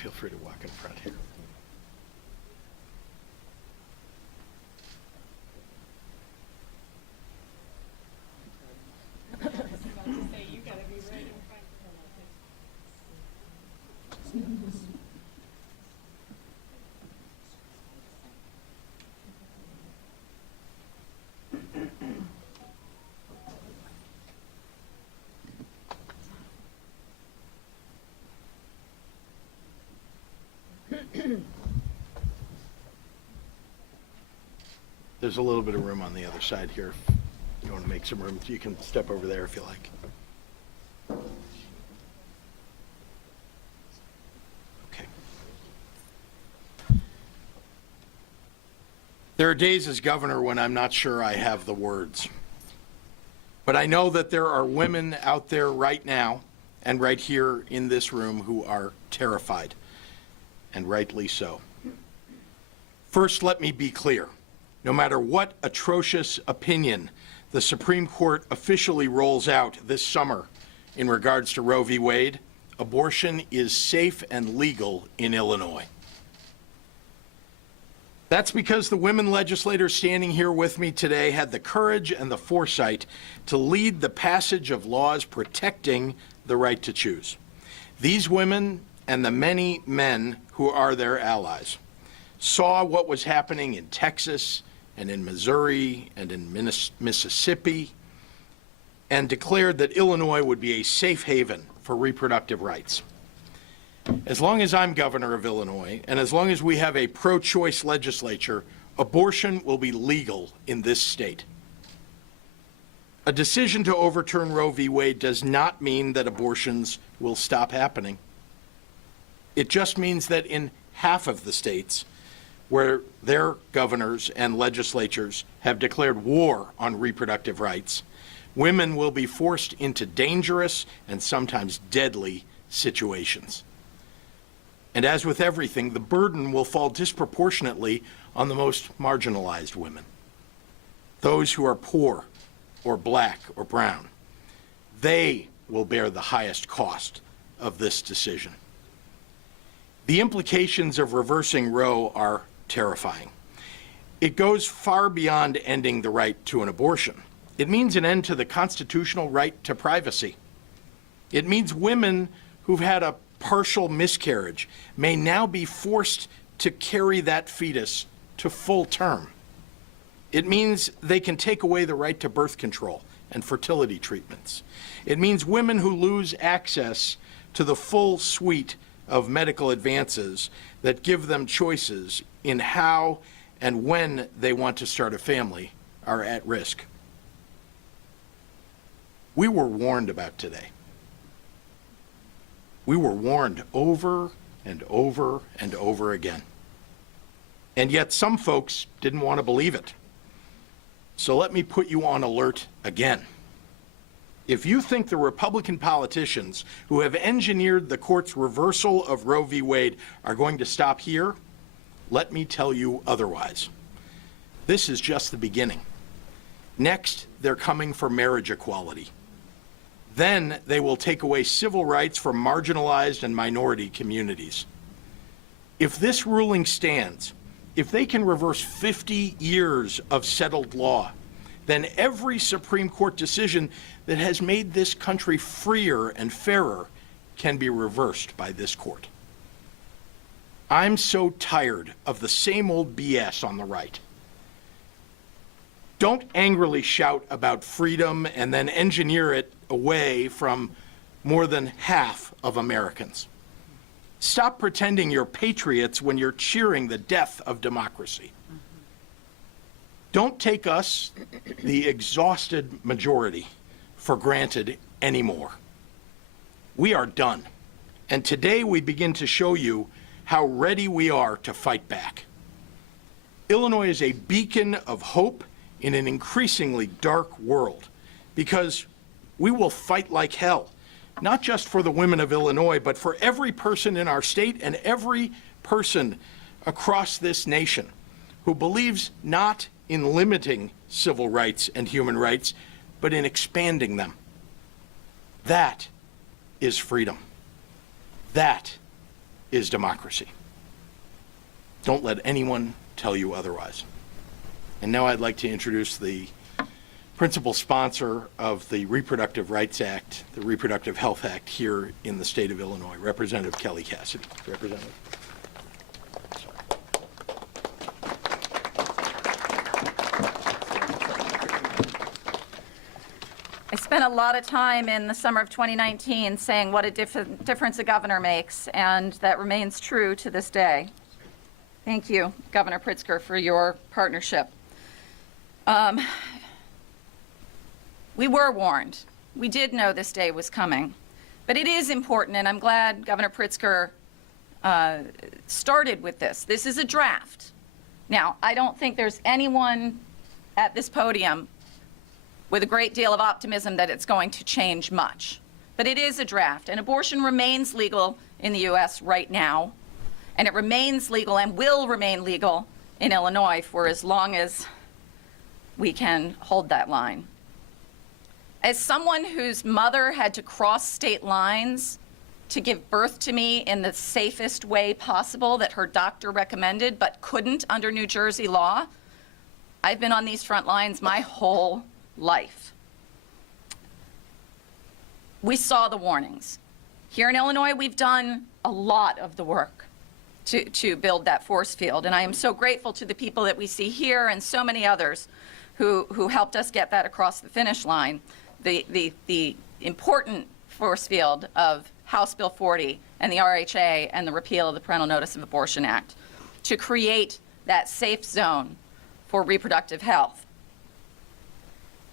feel free to walk in front here. There's a little bit of room on the other side here. If you want to make some room, you can step over there if you like. Okay. There are days as governor when I'm not sure I have the words. But I know that there are women out there right now and right here in this room who are terrified, and rightly so. First, let me be clear. No matter what atrocious opinion the Supreme Court officially rolls out this summer in regards to Roe v. Wade, abortion is safe and legal in Illinois. That's because the women legislators standing here with me today had the courage and the foresight to lead the passage of laws protecting the right to choose. These women and the many men who are their allies saw what was happening in Texas and in Missouri and in Mississippi, and declared that Illinois would be a safe haven for reproductive rights. As long as I'm governor of Illinois, and as long as we have a pro-choice legislature, abortion will be legal in this state. A decision to overturn Roe v. Wade does not mean that abortions will stop happening. It just means that in half of the states where their governors and legislatures have declared war on reproductive rights, women will be forced into dangerous and sometimes deadly situations. And as with everything, the burden will fall disproportionately on the most marginalized women, those who are poor or black or brown. They will bear the highest cost of this decision. The implications of reversing Roe are terrifying. It goes far beyond ending the right to an abortion. It means an end to the constitutional right to privacy. It means women who've had a partial miscarriage may now be forced to carry that fetus to full term. It means they can take away the right to birth control and fertility treatments. It means women who lose access to the full suite of medical advances that give them choices in how and when they want to start a family are at risk. We were warned about today. We were warned over and over and over again. And yet some folks didn't want to believe it. So let me put you on alert again. If you think the Republican politicians who have engineered the court's reversal of Roe v. Wade are going to stop here, let me tell you otherwise. This is just the beginning. Next, they're coming for marriage equality. Then they will take away civil rights from marginalized and minority communities. If this ruling stands, if they can reverse 50 years of settled law, then every Supreme Court decision that has made this country freer and fairer can be reversed by this court. I'm so tired of the same old BS on the right. Don't angrily shout about freedom and then engineer it away from more than half of Americans. Stop pretending you're patriots when you're cheering the death of democracy. Don't take us, the exhausted majority, for granted anymore. We are done. And today we begin to show you how ready we are to fight back. Illinois is a beacon of hope in an increasingly dark world because we will fight like hell, not just for the women of Illinois, but for every person in our state and every person across this nation who believes not in limiting civil rights and human rights, but in expanding them. That is freedom. That is democracy. Don't let anyone tell you otherwise. And now I'd like to introduce the principal sponsor of the Reproductive Rights Act, the Reproductive Health Act here in the state of Illinois, Representative Kelly Cassidy. Representative. I spent a lot of time in the summer of 2019 saying what a difference a governor makes, and that remains true to this day. Thank you, Governor Pritzker, for your partnership. We were warned. We did know this day was coming. But it is important, and I'm glad Governor Pritzker started with this. This is a draft. Now, I don't think there's anyone at this podium with a great deal of optimism that it's going to change much. But it is a draft, and abortion remains legal in the U.S. right now, and it remains legal and will remain legal in Illinois for as long as we can hold that line. As someone whose mother had to cross state lines to give birth to me in the safest way possible that her doctor recommended but couldn't under New Jersey law, I've been on these front lines my whole life. We saw the warnings. Here in Illinois, we've done a lot of the work to build that force field, and I am so grateful to the people that we see here and so many others who helped us get that across the finish line. The important force field of House Bill 40 and the RHA and the repeal of the Parental Notice of Abortion Act to create that safe zone for reproductive health.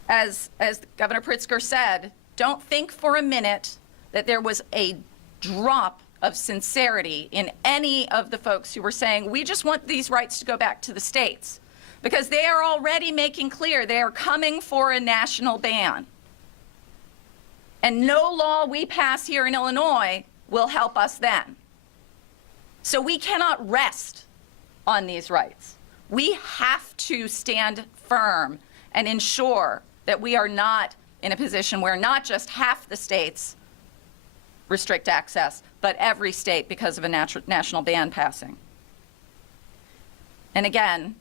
As Governor Pritzker said, don't think for a minute that there was a drop of sincerity in any of the folks who were saying, we just want these rights to go back to the states, because they are already making clear they are coming for a national ban. And no law we pass here in Illinois will help us then. So we cannot rest on these rights. We have to stand firm and ensure that we are not in a position where not just half the states restrict access, but every state because of a national ban passing. And again,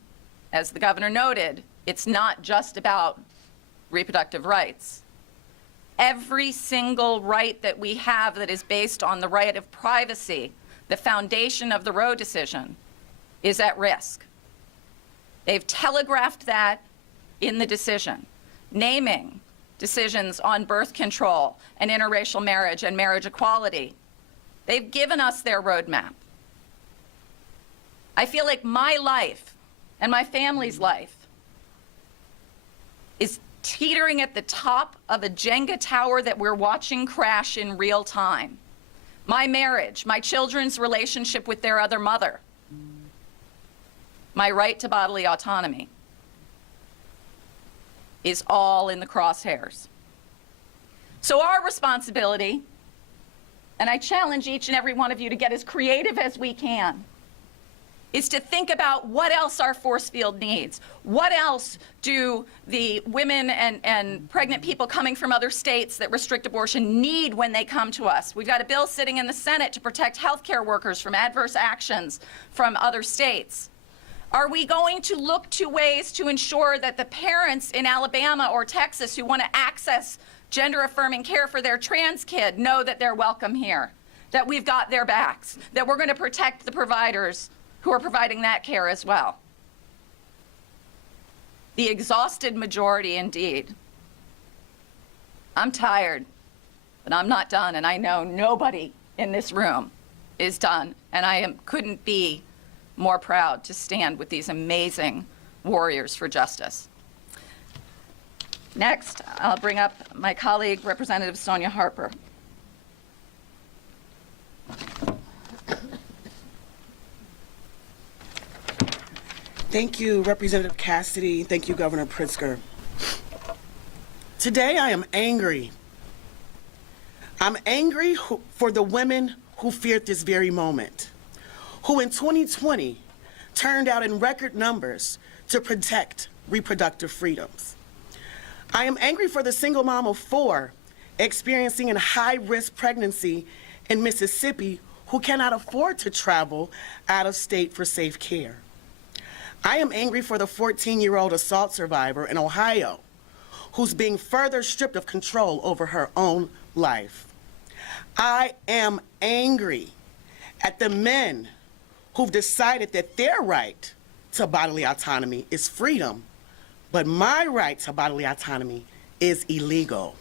as the governor noted, it's not just about reproductive rights. Every single right that we have that is based on the right of privacy, the foundation of the Roe decision, is at risk. They've telegraphed that in the decision, naming decisions on birth control and interracial marriage and marriage equality. They've given us their roadmap. I feel like my life and my family's life is teetering at the top of a Jenga tower that we're watching crash in real time. My marriage, my children's relationship with their other mother, my right to bodily autonomy is all in the crosshairs. So our responsibility, and I challenge each and every one of you to get as creative as we can, is to think about what else our force field needs. What else do the women and pregnant people coming from other states that restrict abortion need when they come to us? We've got a bill sitting in the Senate to protect healthcare workers from adverse actions from other states. Are we going to look to ways to ensure that the parents in Alabama or Texas who want to access gender-affirming care for their trans kid know that they're welcome here, that we've got their backs, that we're going to protect the providers who are providing that care as well? The exhausted majority, indeed. I'm tired, but I'm not done, and I know nobody in this room is done, and I couldn't be more proud to stand with these amazing warriors for justice. Next, I'll bring up my colleague, Representative Sonia Harper. Thank you, Representative Cassidy. Thank you, Governor Pritzker. Today, I am angry. I'm angry for the women who feared this very moment, who in 2020 turned out in record numbers to protect reproductive freedoms. I am angry for the single mom of 4 experiencing a high-risk pregnancy in Mississippi who cannot afford to travel out of state for safe care. I am angry for the 14-year-old assault survivor in Ohio who's being further stripped of control over her own life. I am angry at the men who've decided that their right to bodily autonomy is freedom, but my right to bodily autonomy is illegal.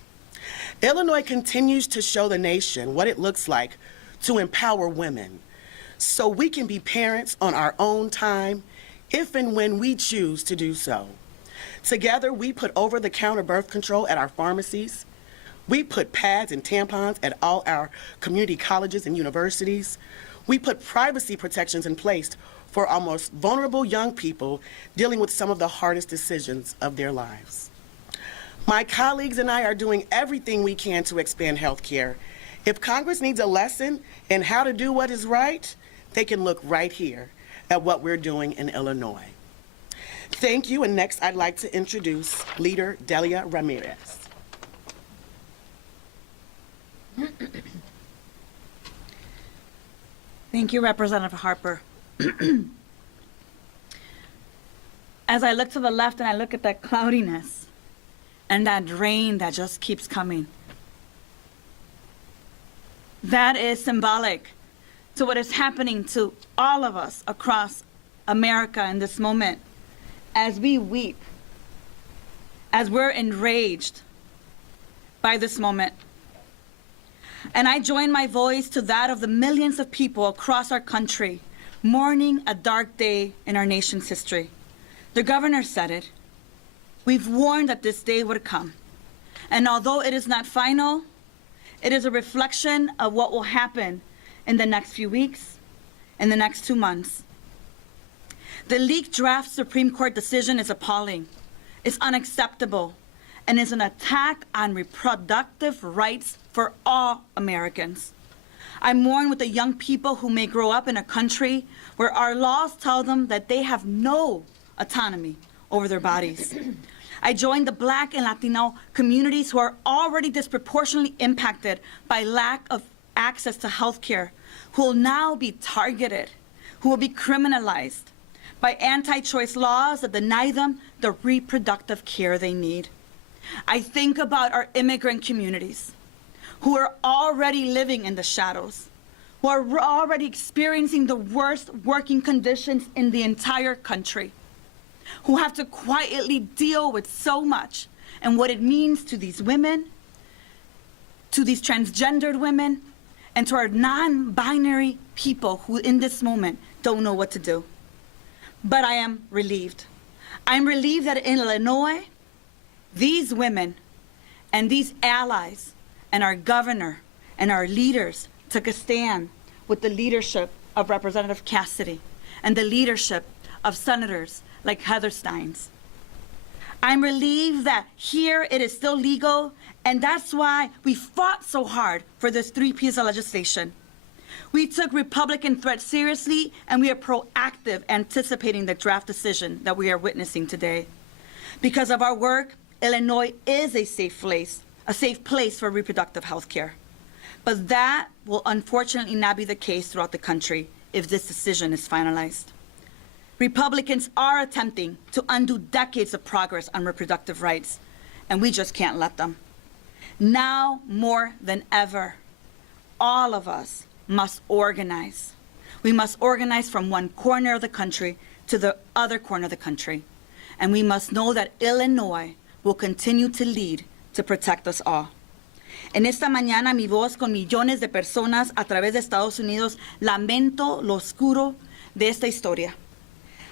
Illinois continues to show the nation what it looks like to empower women so we can be parents on our own time if and when we choose to do so. Together, we put over-the-counter birth control at our pharmacies. We put pads and tampons at all our community colleges and universities. We put privacy protections in place for our most vulnerable young people dealing with some of the hardest decisions of their lives. My colleagues and I are doing everything we can to expand health care. If Congress needs a lesson in how to do what is right, they can look right here at what we're doing in Illinois. Thank you, and next I'd like to introduce Leader Delia Ramirez. Thank you, Representative Harper. As I look to the left and I look at that cloudiness and that rain that just keeps coming, that is symbolic to what is happening to all of us across America in this moment as we weep, as we're enraged by this moment. And I join my voice to that of the millions of people across our country mourning a dark day in our nation's history. The governor said it. We've warned that this day would come. And although it is not final, it is a reflection of what will happen in the next few weeks, in the next 2 months. The leaked draft Supreme Court decision is appalling, it's unacceptable, and is an attack on reproductive rights for all Americans. I mourn with the young people who may grow up in a country where our laws tell them that they have no autonomy over their bodies. I join the Black and Latino communities who are already disproportionately impacted by lack of access to health care, who will now be targeted, who will be criminalized by anti-choice laws that deny them the reproductive care they need. I think about our immigrant communities who are already living in the shadows, who are already experiencing the worst working conditions in the entire country, who have to quietly deal with so much and what it means to these women, to these transgendered women, and to our non-binary people who in this moment don't know what to do. But I am relieved. I'm relieved that in Illinois, these women and these allies and our governor and our leaders took a stand with the leadership of Representative Cassidy and the leadership of senators like Heather Steins. I'm relieved that here it is still legal, and that's why we fought so hard for this 3 pieces of legislation. We took Republican threats seriously, and we are proactive anticipating the draft decision that we are witnessing today. Because of our work, Illinois is a safe place for reproductive health care. But that will unfortunately not be the case throughout the country if this decision is finalized. Republicans are attempting to undo decades of progress on reproductive rights, and we just can't let them. Now more than ever, all of us must organize. We must organize from one corner of the country to the other corner of the country. And we must know that Illinois will continue to lead to protect us all. En esta mañana, mi voz con millones de personas a través de Estados Unidos, lamento lo oscuro de esta historia.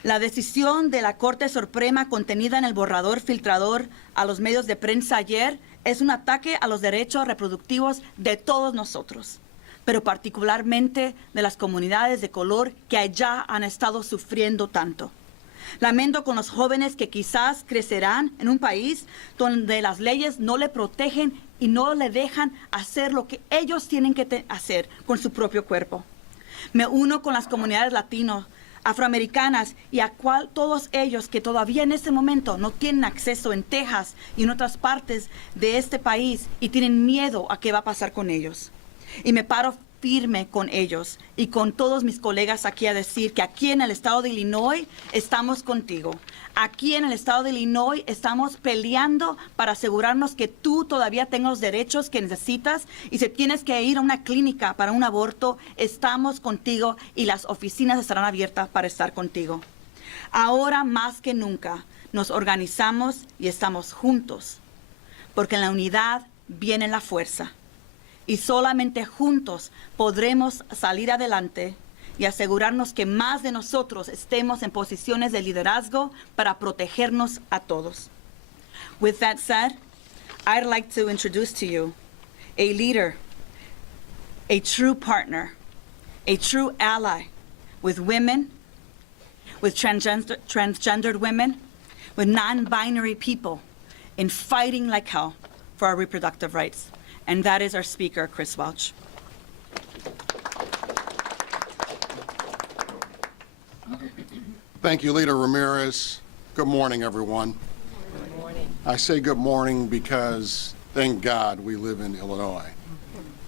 La decisión de la Corte Suprema contenida en el borrador filtrador a los medios de prensa ayer es un ataque a los derechos reproductivos de todos nosotros, pero particularmente de las comunidades de color que allá han estado sufriendo tanto. Lamento con los jóvenes que quizás crecerán en un país donde las leyes no le protegen y no le dejan hacer lo que ellos tienen que hacer con su propio cuerpo. Me uno con las comunidades latinos, afroamericanas y a todos ellos que todavía en este momento no tienen acceso en Texas y en otras partes de este país y tienen miedo a qué va a pasar con ellos. Y me paro firme con ellos y con todos mis colegas aquí a decir que aquí en el estado de Illinois estamos contigo. Aquí en el estado de Illinois estamos peleando para asegurarnos que tú todavía tengas los derechos que necesitas y si tienes que ir a una clínica para un aborto, estamos contigo y las oficinas estarán abiertas para estar contigo. Ahora más que nunca nos organizamos y estamos juntos, porque en la unidad viene la fuerza. Y solamente juntos podremos salir adelante y asegurarnos que más de nosotros estemos en posiciones de liderazgo para protegernos a todos. With that said, I'd like to introduce to you a leader, a true partner, a true ally with women, with transgendered women, with non-binary people in fighting like hell for our reproductive rights. And that is our speaker, Chris Welch. Thank you, Leader Ramirez. Good morning, everyone. Good morning. I say good morning because thank God we live in Illinois.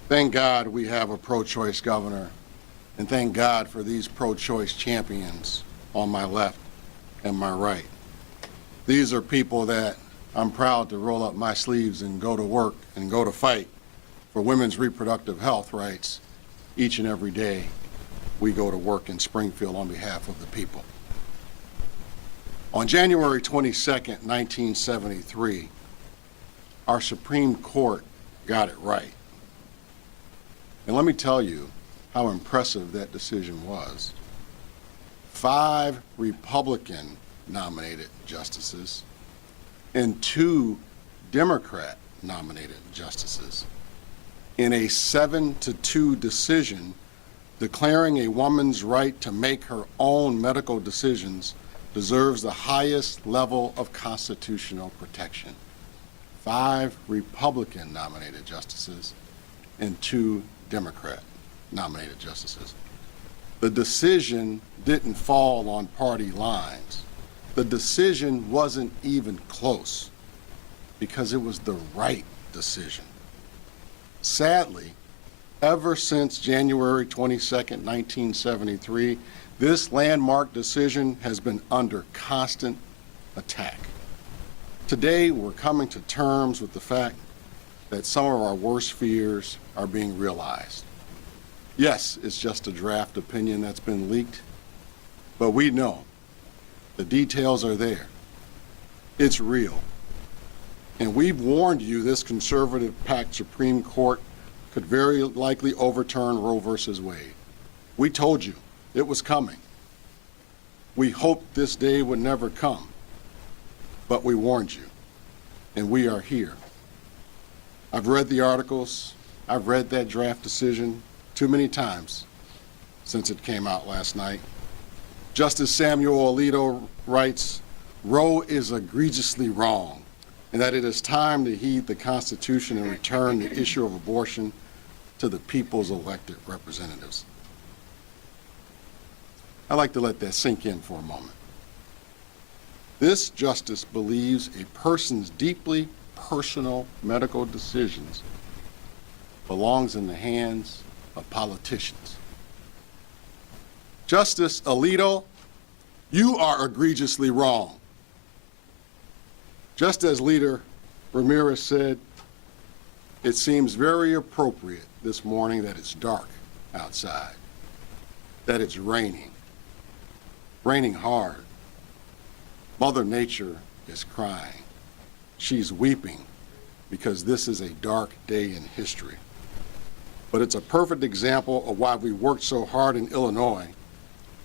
Thank God we have a pro-choice governor. And thank God for these pro-choice champions on my left and my right. These are people that I'm proud to roll up my sleeves and go to work and go to fight for women's reproductive health rights each and every day we go to work in Springfield on behalf of the people. On January 22nd, 1973, our Supreme Court got it right. And let me tell you how impressive that decision was. 5 Republican-nominated justices and 2 Democrat-nominated justices in a 7-2 decision declaring a woman's right to make her own medical decisions deserves the highest level of constitutional protection. 5 Republican-nominated justices and 2 Democrat-nominated justices. The decision didn't fall on party lines. The decision wasn't even close because it was the right decision. Sadly, ever since January 22nd, 1973, this landmark decision has been under constant attack. Today, we're coming to terms with the fact that some of our worst fears are being realized. Yes, it's just a draft opinion that's been leaked, but we know the details are there. It's real. And we've warned you this conservative-packed Supreme Court could very likely overturn Roe v. Wade. We told you it was coming. We hoped this day would never come, but we warned you, and we are here. I've read the articles. I've read that draft decision too many times since it came out last night. Justice Samuel Alito writes, Roe is egregiously wrong, and that it is time to heed the Constitution and return the issue of abortion to the people's elected representatives. I'd like to let that sink in for a moment. This justice believes a person's deeply personal medical decisions belongs in the hands of politicians. Justice Alito, you are egregiously wrong. Just as Leader Ramirez said, it seems very appropriate this morning that it's dark outside, that it's raining hard. Mother Nature is crying. She's weeping because this is a dark day in history. But it's a perfect example of why we worked so hard in Illinois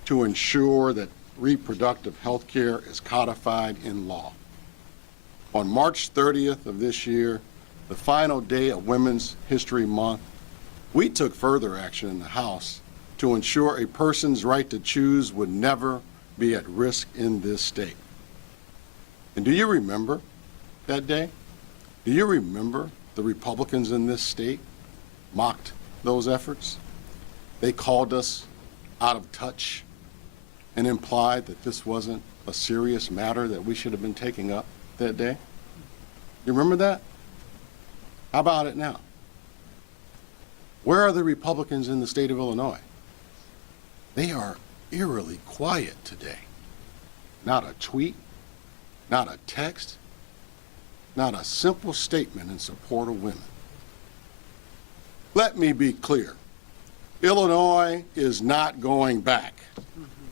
to ensure that reproductive health care is codified in law. On March 30th of this year, the final day of Women's History Month, we took further action in the House to ensure a person's right to choose would never be at risk in this state. And do you remember that day? Do you remember the Republicans in this state mocked those efforts? They called us out of touch and implied that this wasn't a serious matter that we should have been taking up that day. You remember that? How about it now? Where are the Republicans in the state of Illinois? They are eerily quiet today. Not a tweet, not a text, not a simple statement in support of women. Let me be clear. Illinois is not going back.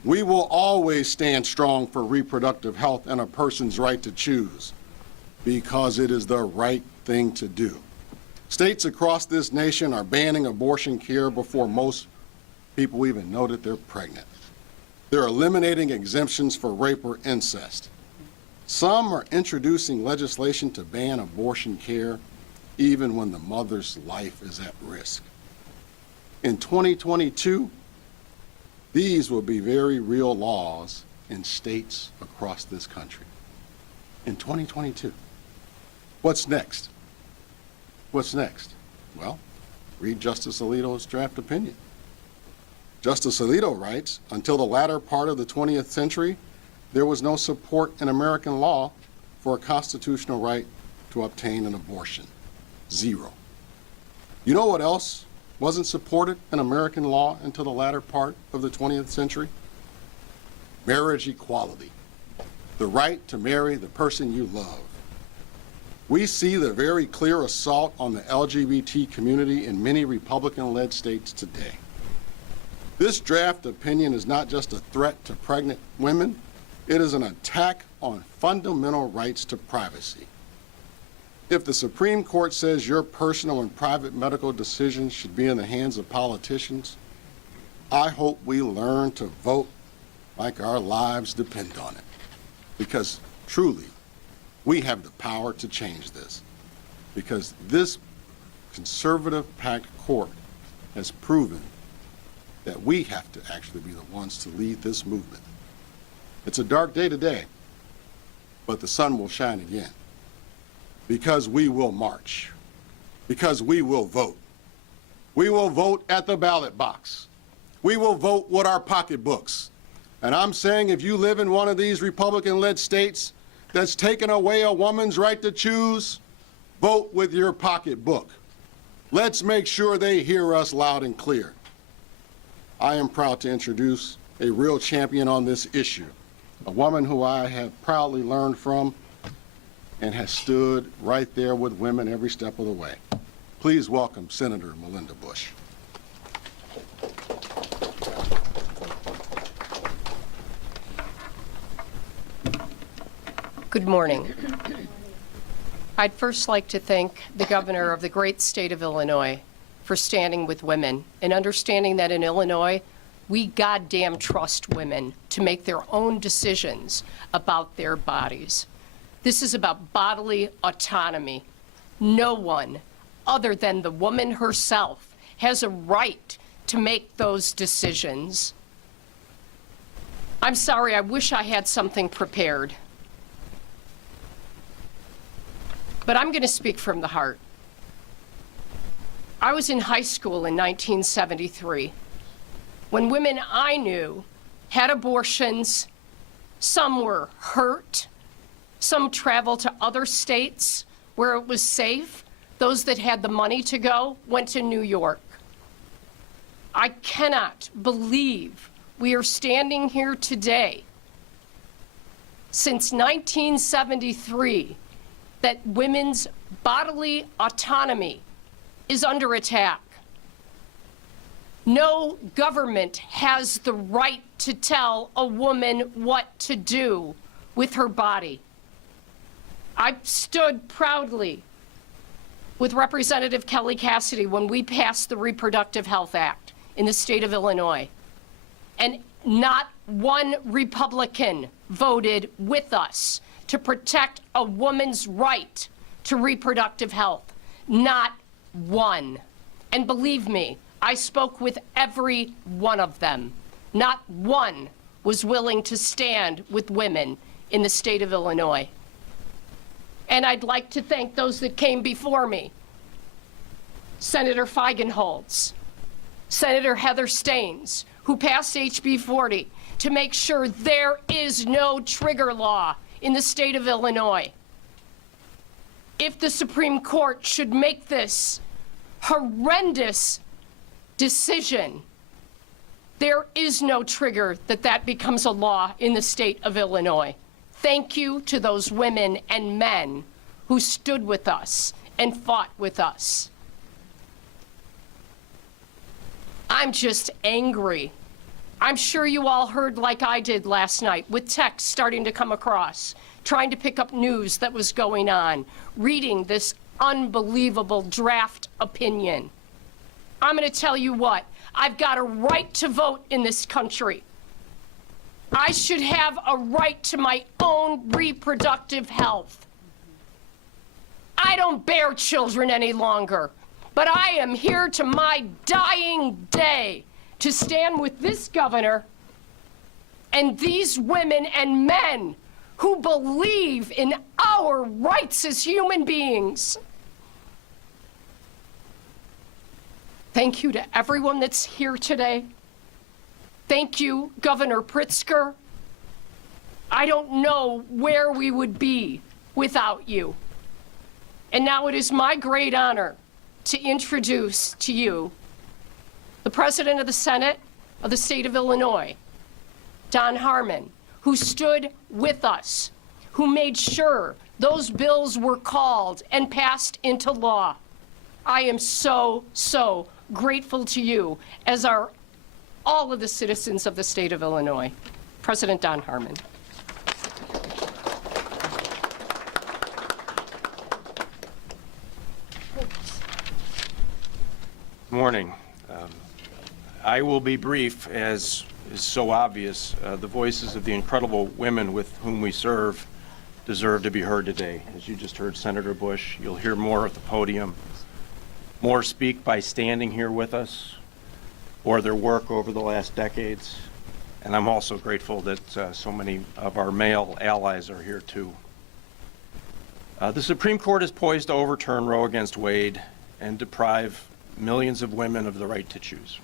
We will always stand strong for reproductive health and a person's right to choose because it is the right thing to do. States across this nation are banning abortion care before most people even know that they're pregnant. They're eliminating exemptions for rape or incest. Some are introducing legislation to ban abortion care even when the mother's life is at risk. In 2022, these will be very real laws in states across this country. In 2022. What's next? What's next? Well, read Justice Alito's draft opinion. Justice Alito writes, until the latter part of the 20th century, there was no support in American law for a constitutional right to obtain an abortion. Zero. You know what else wasn't supported in American law until the latter part of the 20th century? Marriage equality. The right to marry the person you love. We see the very clear assault on the LGBT community in many Republican-led states today. This draft opinion is not just a threat to pregnant women, it is an attack on fundamental rights to privacy. If the Supreme Court says your personal and private medical decisions should be in the hands of politicians, I hope we learn to vote like our lives depend on it. Because truly, we have the power to change this. Because this conservative packed court has proven that we have to actually be the ones to lead this movement. It's a dark day today, but the sun will shine again. Because we will march. Because we will vote. We will vote at the ballot box. We will vote with our pocketbooks. And I'm saying if you live in one of these Republican-led states that's taken away a woman's right to choose, vote with your pocketbook. Let's make sure they hear us loud and clear. I am proud to introduce a real champion on this issue, a woman who I have proudly learned from and has stood right there with women every step of the way. Please welcome Senator Melinda Bush. Good morning. I'd first like to thank the governor of the great state of Illinois for standing with women and understanding that in Illinois, we goddamn trust women to make their own decisions about their bodies. This is about bodily autonomy. No one other than the woman herself has a right to make those decisions. I'm sorry, I wish I had something prepared. But I'm going to speak from the heart. I was in high school in 1973 when women I knew had abortions. Some were hurt. Some traveled to other states where it was safe. Those that had the money to go went to New York. I cannot believe we are standing here today, since 1973, that women's bodily autonomy is under attack. No government has the right to tell a woman what to do with her body. I stood proudly with Representative Kelly Cassidy when we passed the Reproductive Health Act in the state of Illinois. And not one Republican voted with us to protect a woman's right to reproductive health. Not one. And believe me, I spoke with every one of them. Not one was willing to stand with women in the state of Illinois. And I'd like to thank those that came before me. Senator Feigenholz, Senator Heather Staines, who passed HB 40 to make sure there is no trigger law in the state of Illinois. If the Supreme Court should make this horrendous decision, there is no trigger that becomes a law in the state of Illinois. Thank you to those women and men who stood with us and fought with us. I'm just angry. I'm sure you all heard like I did last night, with texts starting to come across, trying to pick up news that was going on, reading this unbelievable draft opinion. I'm going to tell you what, I've got a right to vote in this country. I should have a right to my own reproductive health. I don't bear children any longer, but I am here to my dying day to stand with this governor and these women and men who believe in our rights as human beings. Thank you to everyone that's here today. Thank you, Governor Pritzker. I don't know where we would be without you. And now it is my great honor to introduce to you the President of the Senate of the state of Illinois, Don Harmon, who stood with us, who made sure those bills were called and passed into law. I am so, so grateful to you, as are all of the citizens of the state of Illinois. President Don Harmon. Good morning. I will be brief, as is so obvious. The voices of the incredible women with whom we serve deserve to be heard today. As you just heard Senator Bush, you'll hear more at the podium. More speak by standing here with us, or their work over the last decades. And I'm also grateful that so many of our male allies are here too. The Supreme Court is poised to overturn Roe against Wade and deprive millions of women of the right to choose.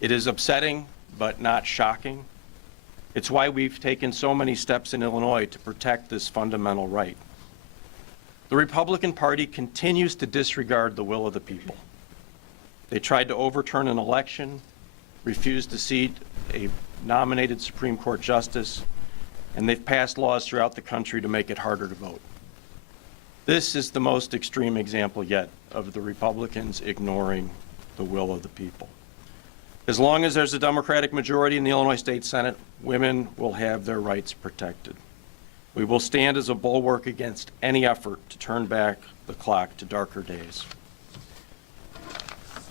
It is upsetting, but not shocking. It's why we've taken so many steps in Illinois to protect this fundamental right. The Republican Party continues to disregard the will of the people. They tried to overturn an election, refused to seat a nominated Supreme Court justice, and they've passed laws throughout the country to make it harder to vote. This is the most extreme example yet of the Republicans ignoring the will of the people. As long as there's a Democratic majority in the Illinois State Senate, women will have their rights protected. We will stand as a bulwark against any effort to turn back the clock to darker days.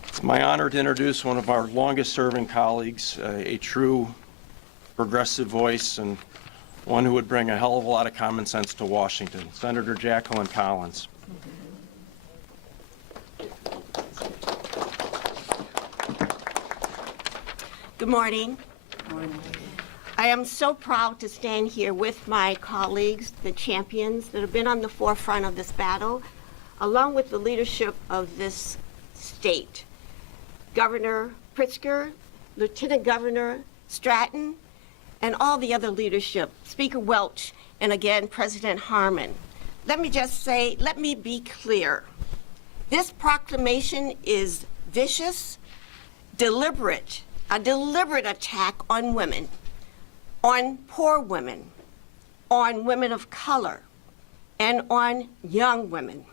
It's my honor to introduce one of our longest-serving colleagues, a true progressive voice and one who would bring a hell of a lot of common sense to Washington, Senator Jacqueline Collins. Good morning. I am so proud to stand here with my colleagues, the champions that have been on the forefront of this battle, along with the leadership of this state. Governor Pritzker, Lieutenant Governor Stratton, and all the other leadership, Speaker Welch, and again, President Harmon. Let me just say, let me be clear. This proclamation is vicious, deliberate, a deliberate attack on women, on poor women, on women of color, and on young women.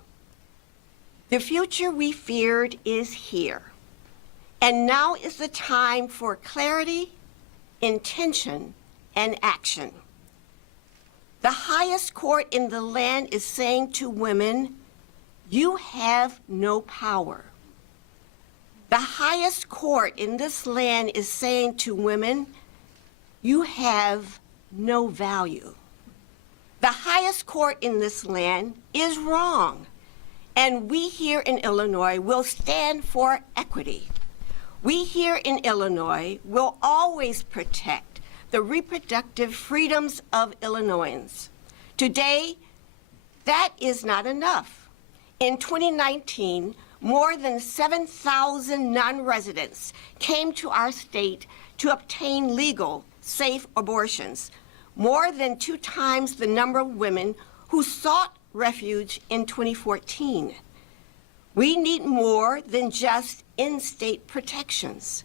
The future we feared is here, and now is the time for clarity, intention, and action. The highest court in the land is saying to women, you have no power. The highest court in this land is saying to women, you have no value. The highest court in this land is wrong, and we here in Illinois will stand for equity. We here in Illinois will always protect the reproductive freedoms of Illinoisans. Today, that is not enough. In 2019, more than 7,000 non-residents came to our state to obtain legal, safe abortions, more than 2 times the number of women who sought refuge in 2014. We need more than just in-state protections.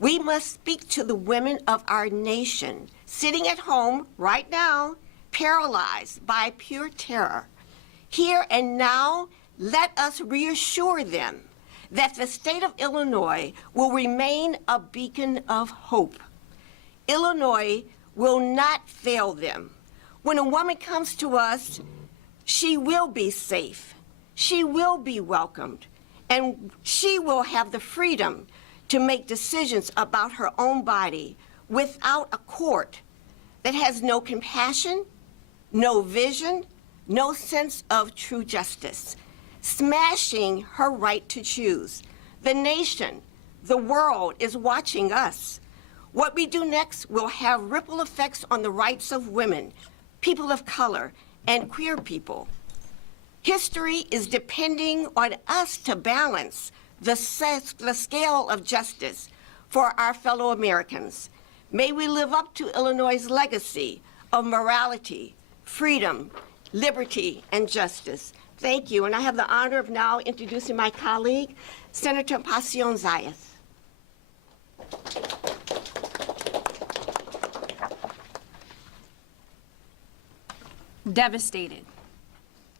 We must speak to the women of our nation sitting at home right now, paralyzed by pure terror. Here and now, let us reassure them that the state of Illinois will remain a beacon of hope. Illinois will not fail them. When a woman comes to us, she will be safe, she will be welcomed, and she will have the freedom to make decisions about her own body without a court that has no compassion, no vision, no sense of true justice, smashing her right to choose. The nation, the world is watching us. What we do next will have ripple effects on the rights of women, people of color, and queer people. History is depending on us to balance the scale of justice for our fellow Americans. May we live up to Illinois' legacy of morality, freedom, liberty, and justice. Thank you, and I have the honor of now introducing my colleague, Senator Pasion Zayas. Devastated,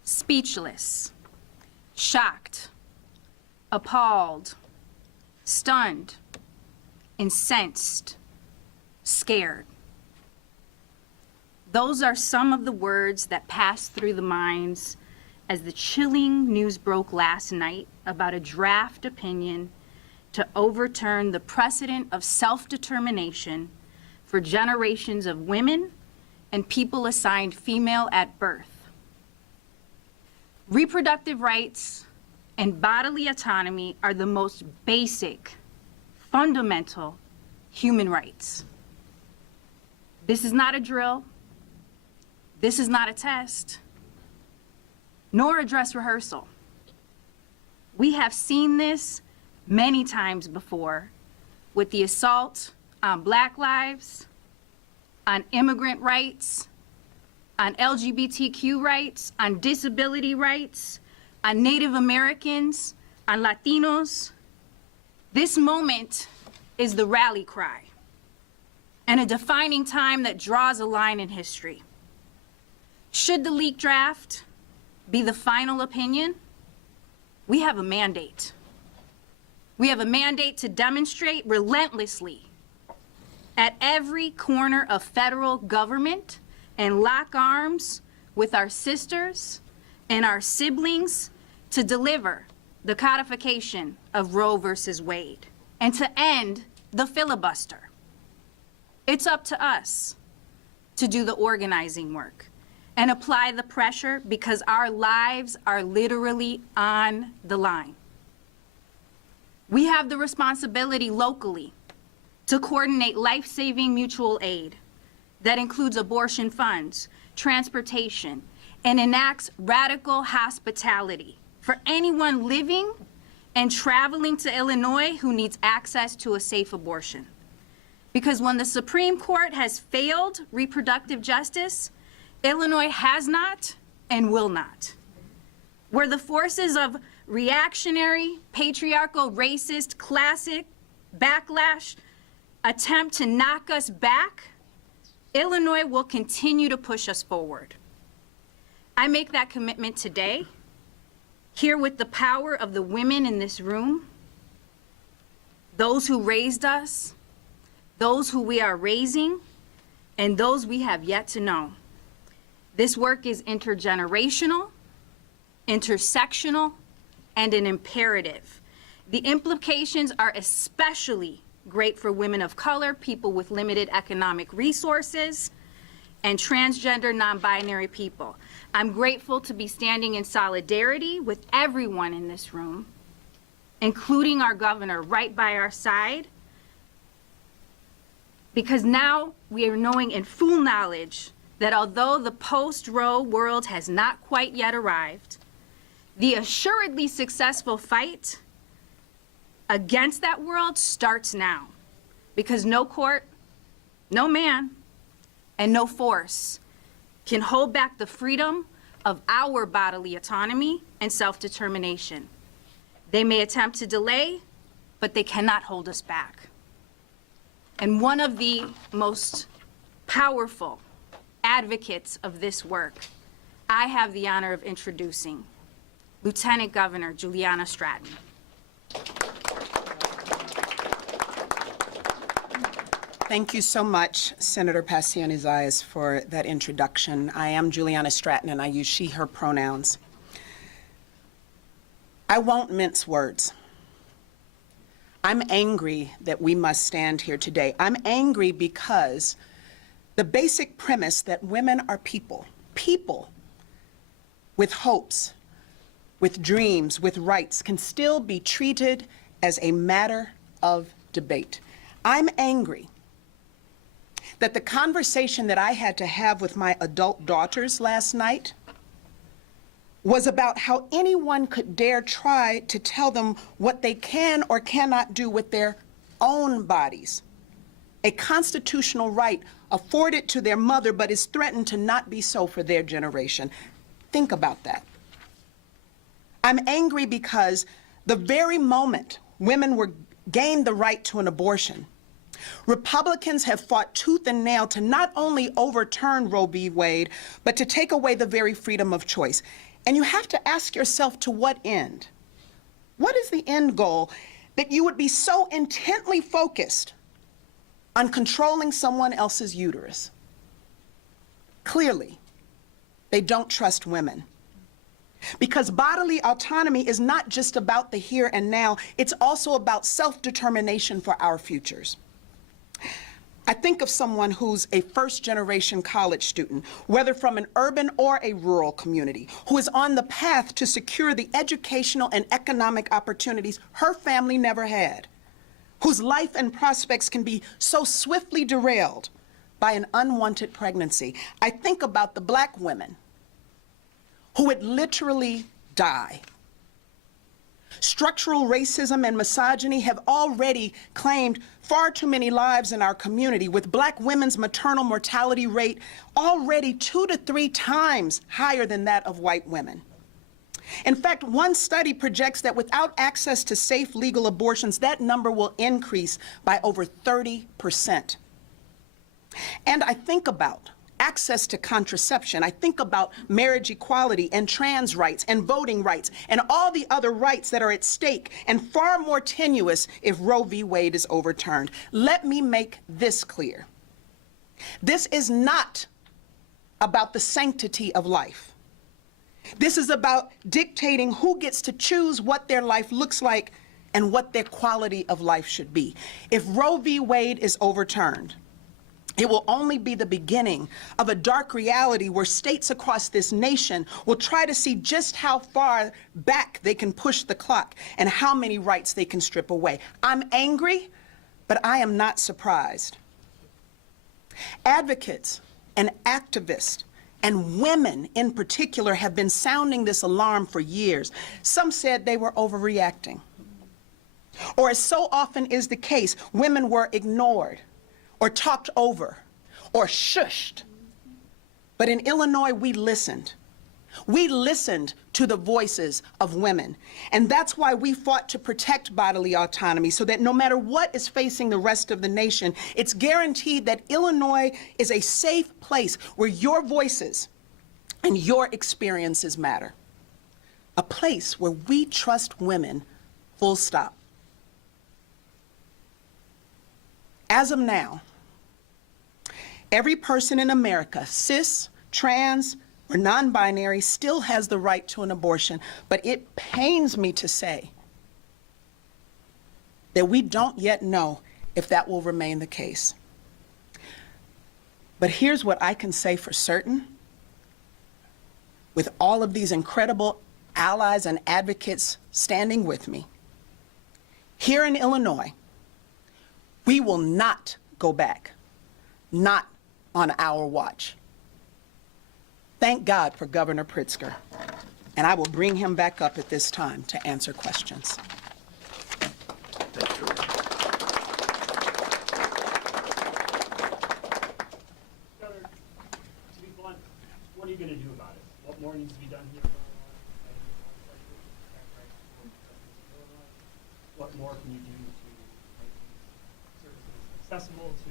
speechless, shocked, appalled, stunned, incensed, scared. Those are some of the words that passed through the minds as the chilling news broke last night about a draft opinion to overturn the precedent of self-determination for generations of women and people assigned female at birth. Reproductive rights and bodily autonomy are the most basic, fundamental human rights. This is not a drill. This is not a test, nor a dress rehearsal. We have seen this many times before with the assault on Black lives, on immigrant rights, on LGBTQ rights, on disability rights, on Native Americans, on Latinos. This moment is the rally cry and a defining time that draws a line in history. Should the leaked draft be the final opinion, we have a mandate. We have a mandate to demonstrate relentlessly at every corner of federal government and lock arms with our sisters and our siblings to deliver the codification of Roe versus Wade and to end the filibuster. It's up to us to do the organizing work and apply the pressure because our lives are literally on the line. We have the responsibility locally to coordinate life-saving mutual aid that includes abortion funds, transportation, and enacts radical hospitality for anyone living and traveling to Illinois who needs access to a safe abortion. Because when the Supreme Court has failed reproductive justice, Illinois has not and will not. Where the forces of reactionary, patriarchal, racist, classic backlash attempt to knock us back, Illinois will continue to push us forward. I make that commitment today, here with the power of the women in this room, those who raised us, those who we are raising, and those we have yet to know. This work is intergenerational, intersectional, and an imperative. The implications are especially great for women of color, people with limited economic resources, and transgender non-binary people. I'm grateful to be standing in solidarity with everyone in this room, including our governor right by our side, because now we are knowing in full knowledge that although the post-Roe world has not quite yet arrived, the assuredly successful fight against that world starts now, because no court, no man, and no force can hold back the freedom of our bodily autonomy and self-determination. They may attempt to delay, but they cannot hold us back. And one of the most powerful advocates of this work, I have the honor of introducing Lieutenant Governor Juliana Stratton. Thank you so much, Senator Pacioni-Zayas, for that introduction. I am Juliana Stratton, and I use she, her pronouns. I won't mince words. I'm angry that we must stand here today. I'm angry because the basic premise that women are people with hopes, with dreams, with rights, can still be treated as a matter of debate. I'm angry that the conversation that I had to have with my adult daughters last night was about how anyone could dare try to tell them what they can or cannot do with their own bodies. A constitutional right afforded to their mother, but is threatened to not be so for their generation. Think about that. I'm angry because the very moment women were gained the right to an abortion, Republicans have fought tooth and nail to not only overturn Roe V Wade, but to take away the very freedom of choice. And you have to ask yourself, to what end? What is the end goal that you would be so intently focused on controlling someone else's uterus? Clearly, they don't trust women. Because bodily autonomy is not just about the here and now, it's also about self-determination for our futures. I think of someone who's a first-generation college student, whether from an urban or a rural community, who is on the path to secure the educational and economic opportunities her family never had, whose life and prospects can be so swiftly derailed by an unwanted pregnancy. I think about the Black women who would literally die. Structural racism and misogyny have already claimed far too many lives in our community, with Black women's maternal mortality rate already 2 to 3 times higher than that of white women. In fact, one study projects that without access to safe legal abortions, that number will increase by over 30%. And I think about access to contraception. I think about marriage equality and trans rights and voting rights and all the other rights that are at stake and far more tenuous if Roe v. Wade is overturned. Let me make this clear. This is not about the sanctity of life. This is about dictating who gets to choose what their life looks like and what their quality of life should be. If Roe v. Wade is overturned, it will only be the beginning of a dark reality where states across this nation will try to see just how far back they can push the clock and how many rights they can strip away. I'm angry, but I am not surprised. Advocates and activists and women in particular have been sounding this alarm for years. Some said they were overreacting. Or, as so often is the case, women were ignored or talked over, or shushed. But in Illinois, we listened. We listened to the voices of women. And that's why we fought to protect bodily autonomy, so that no matter what is facing the rest of the nation, it's guaranteed that Illinois is a safe place where your voices and your experiences matter. A place where we trust women, full stop. As of now, every person in America, cis, trans, or non-binary, still has the right to an abortion, but it pains me to say that we don't yet know if that will remain the case. But here's what I can say for certain. With all of these incredible allies and advocates standing with me, here in Illinois, we will not go back, not on our watch. Thank God for Governor Pritzker, and I will bring him back up at this time to answer questions. Thank you. Governor, to be blunt, what are you going to do about it? What more needs to be done here? accessible to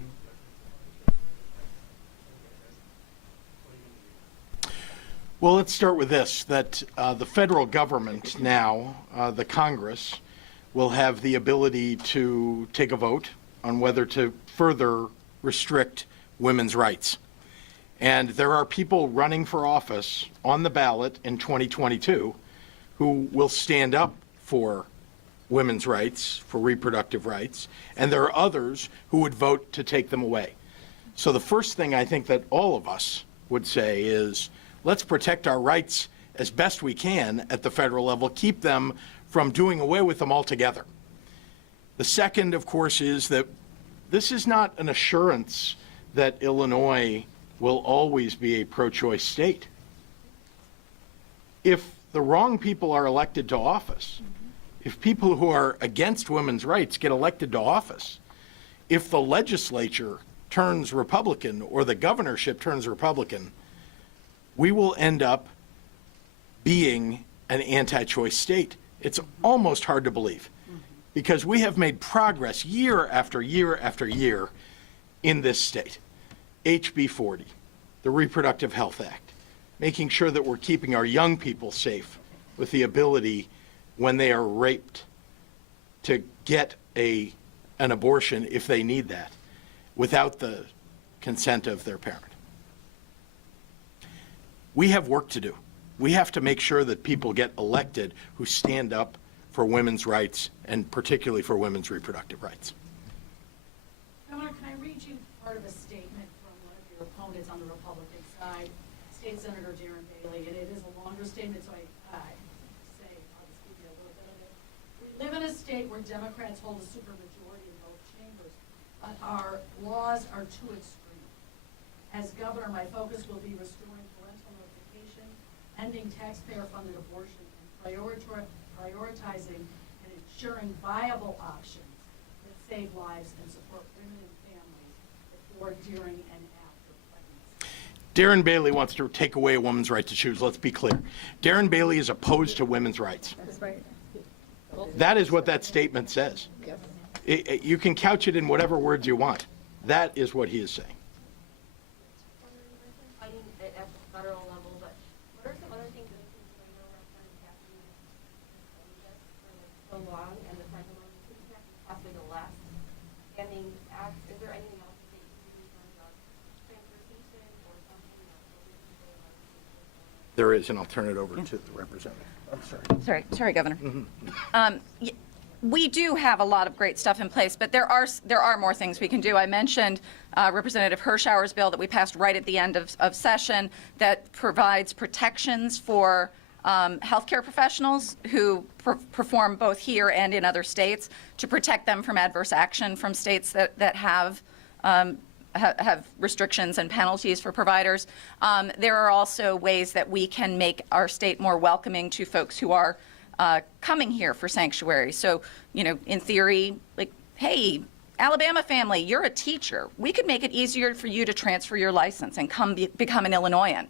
Well, let's start with this, that the federal government now, the Congress, will have the ability to take a vote on whether to further restrict women's rights. And there are people running for office on the ballot in 2022 who will stand up for women's rights, for reproductive rights, and there are others who would vote to take them away. So the first thing I think that all of us would say is, let's protect our rights as best we can at the federal level, keep them from doing away with them altogether. The second, of course, is that this is not an assurance that Illinois will always be a pro-choice state. If the wrong people are elected to office, if people who are against women's rights get elected to office, if the legislature turns Republican or the governorship turns Republican, we will end up being an anti-choice state. It's almost hard to believe because we have made progress year after year after year in this state. HB 40, the Reproductive Health Act, making sure that we're keeping our young people safe with the ability when they are raped to get an abortion if they need that without the consent of their parent. We have work to do. We have to make sure that people get elected who stand up for women's rights and particularly for women's reproductive rights. Governor, can I read you part of a statement from one of your opponents on the Republican side, State Senator Darren Bailey, and it is a longer statement, so I'll just give you a little bit of it. We live in a state where Democrats hold a supermajority in both chambers, but our laws are too extreme. As governor, my focus will be restoring parental notification, ending taxpayer-funded abortion, and prioritizing and ensuring viable options that save lives and support women and families before, during, and after pregnancy. Darren Bailey wants to take away a woman's right to choose. Let's be clear. Darren Bailey is opposed to women's rights. That's right. That is what that statement says. You can couch it in whatever words you want. That is what he is saying. Fighting at the federal level, but what are some other things that I know Representative Jacqueline for so long, and the federal level possibly the last standing act? Is there anything else that you can do in terms of transportation or something that There is, and I'll turn it over to the representative. I'm sorry. Sorry, Governor. We do have a lot of great stuff in place, but there are more things we can do. I mentioned Representative Hirschauer's bill that we passed right at the end of session that provides protections for healthcare professionals who perform both here and in other states to protect them from adverse action from states that have restrictions and penalties for providers. There are also ways that we can make our state more welcoming to folks who are coming here for sanctuary. So, in theory, like, hey, Alabama family, you're a teacher. We could make it easier for you to transfer your license and become an Illinoisan.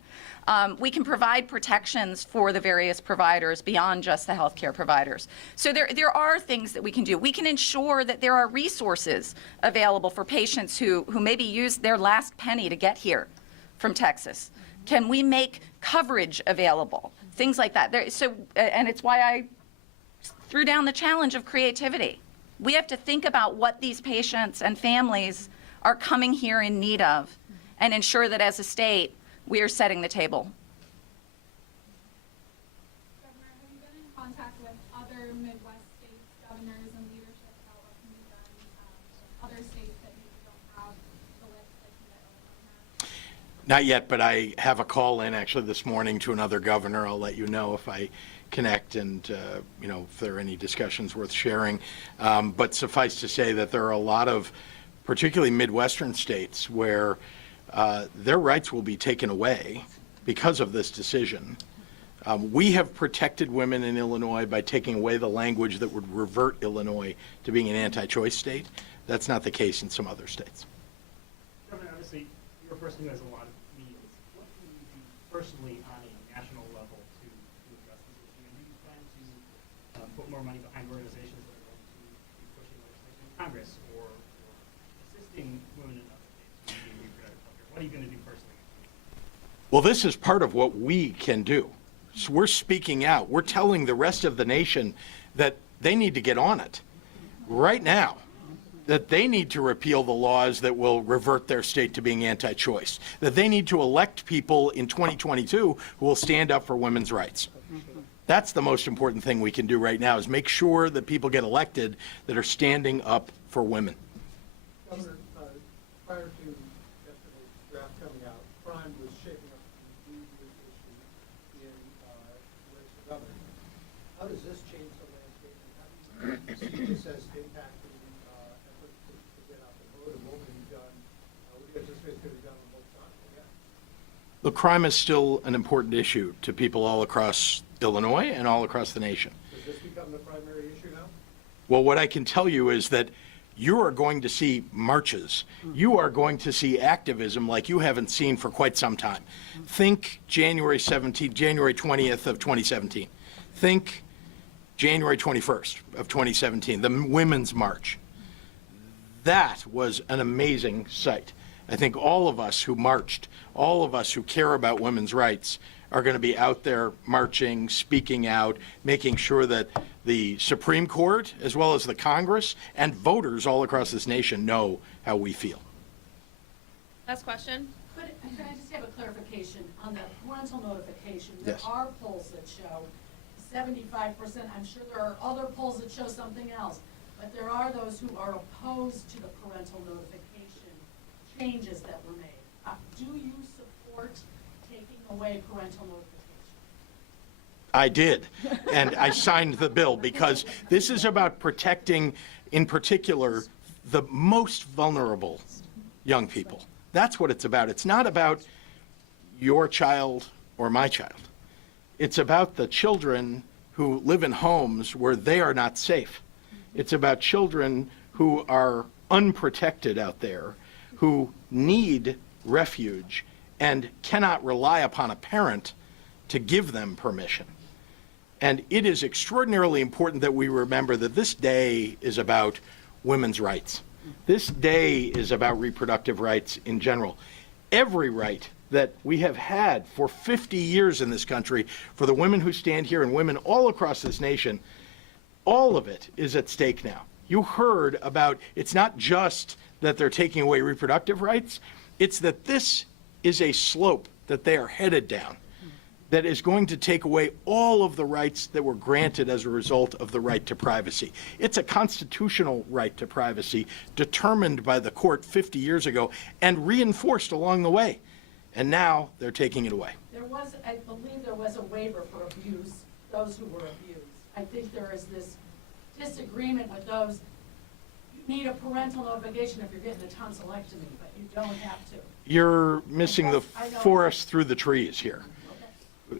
We can provide protections for the various providers beyond just the healthcare providers. So there are things that we can do. We can ensure that there are resources available for patients who maybe used their last penny to get here from Texas. Can we make coverage available? Things like that. And it's why I threw down the challenge of creativity. We have to think about what these patients and families are coming here in need of and ensure that as a state, we are setting the table. Governor, have you been in contact with other Midwest states, governors, and leadership about what can be done in other states that maybe don't have the list that Illinois has? Not yet, but I have a call in actually this morning to another governor. I'll let you know if I connect and, if there are any discussions worth sharing. But suffice to say that there are a lot of, particularly Midwestern states, where their rights will be taken away because of this decision. We have protected women in Illinois by taking away the language that would revert Illinois to being an anti-choice state. That's not the case in some other states. Governor, obviously, you're a person who has a lot of means. What can you do personally on a national level to address this issue? And do you plan to put more money behind organizations that are going to be pushing legislation in Congress or assisting women in other states who need reproductive health care? What are you going to do personally? Well, this is part of what we can do. So we're speaking out. We're telling the rest of the nation that they need to get on it right now, that they need to repeal the laws that will revert their state to being anti-choice, that they need to elect people in 2022 who will stand up for women's rights. That's the most important thing we can do right now, is make sure that people get elected that are standing up for women. Governor, prior to yesterday's draft coming out, crime was shaping up to be the issue in with the governor. How does this change the landscape, and how do you see this as impacting efforts to get out the vote, and what will be done? What do you anticipate is going to be done on both sides? Yeah. Look, crime is still an important issue to people all across Illinois and all across the nation. Does this become the primary issue now? Well, what I can tell you is that you are going to see marches. You are going to see activism like you haven't seen for quite some time. Think January 20th of 2017. Think January 21st of 2017, the Women's March. That was an amazing sight. I think all of us who marched, all of us who care about women's rights, are going to be out there marching, speaking out, making sure that the Supreme Court, as well as the Congress, and voters all across this nation know how we feel. Last question. Could I just have a clarification on the parental notification? Yes. There are polls that show 75%. I'm sure there are other polls that show something else, but there are those who are opposed to the parental notification changes that were made. Do you support taking away parental notification? I did, and I signed the bill because this is about protecting, in particular, the most vulnerable young people. That's what it's about. It's not about your child or my child. It's about the children who live in homes where they are not safe. It's about children who are unprotected out there, who need refuge and cannot rely upon a parent to give them permission. And it is extraordinarily important that we remember that this day is about women's rights. This day is about reproductive rights in general. Every right that we have had for 50 years in this country for the women who stand here and women all across this nation, all of it is at stake now. You heard about, it's not just that they're taking away reproductive rights, it's that this is a slope that they are headed down that is going to take away all of the rights that were granted as a result of the right to privacy. It's a constitutional right to privacy determined by the court 50 years ago and reinforced along the way. And now they're taking it away. There was, I believe there was a waiver for abuse, those who were abused. I think there is this disagreement with those. You need a parental notification if you're getting a tonsillectomy, but you don't have to. You're missing the I know. forest through the trees here.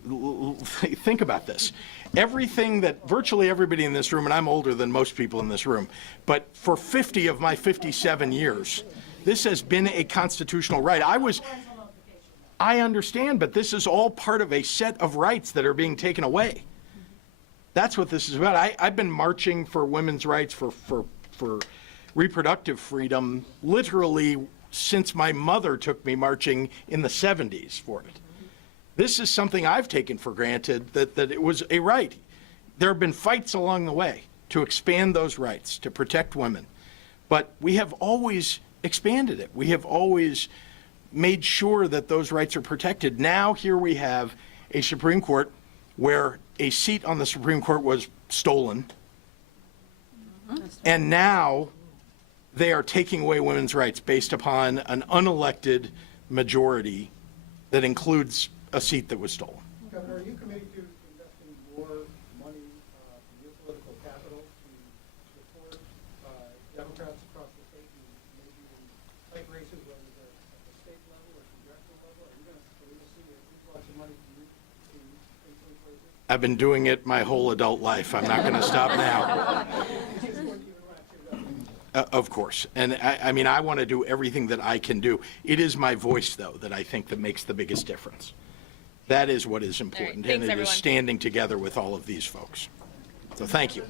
Think about this. Everything that virtually everybody in this room, and I'm older than most people in this room, but for 50 of my 57 years, this has been a constitutional right. I understand, but this is all part of a set of rights that are being taken away. That's what this is about. I've been marching for women's rights, for reproductive freedom, literally since my mother took me marching in the 70s for it. This is something I've taken for granted, that it was a right. There have been fights along the way to expand those rights, to protect women. But we have always expanded it. We have always made sure that those rights are protected. Now here we have a Supreme Court where a seat on the Supreme Court was stolen. And now they are taking away women's rights based upon an unelected majority that includes a seat that was stolen. Governor, are you committed to investing more money from your political capital to support Democrats across the state who may be in tight races, whether they're at the state level or congressional level? Are you going to see a influx of money from you to influence races? I've been doing it my whole adult life. I'm not going to stop now. Of course. And I mean, I want to do everything that I can do. It is my voice, though, that I think that makes the biggest difference. That is what is important, Thanks, and it everyone. is standing together with all of these folks. So thank you.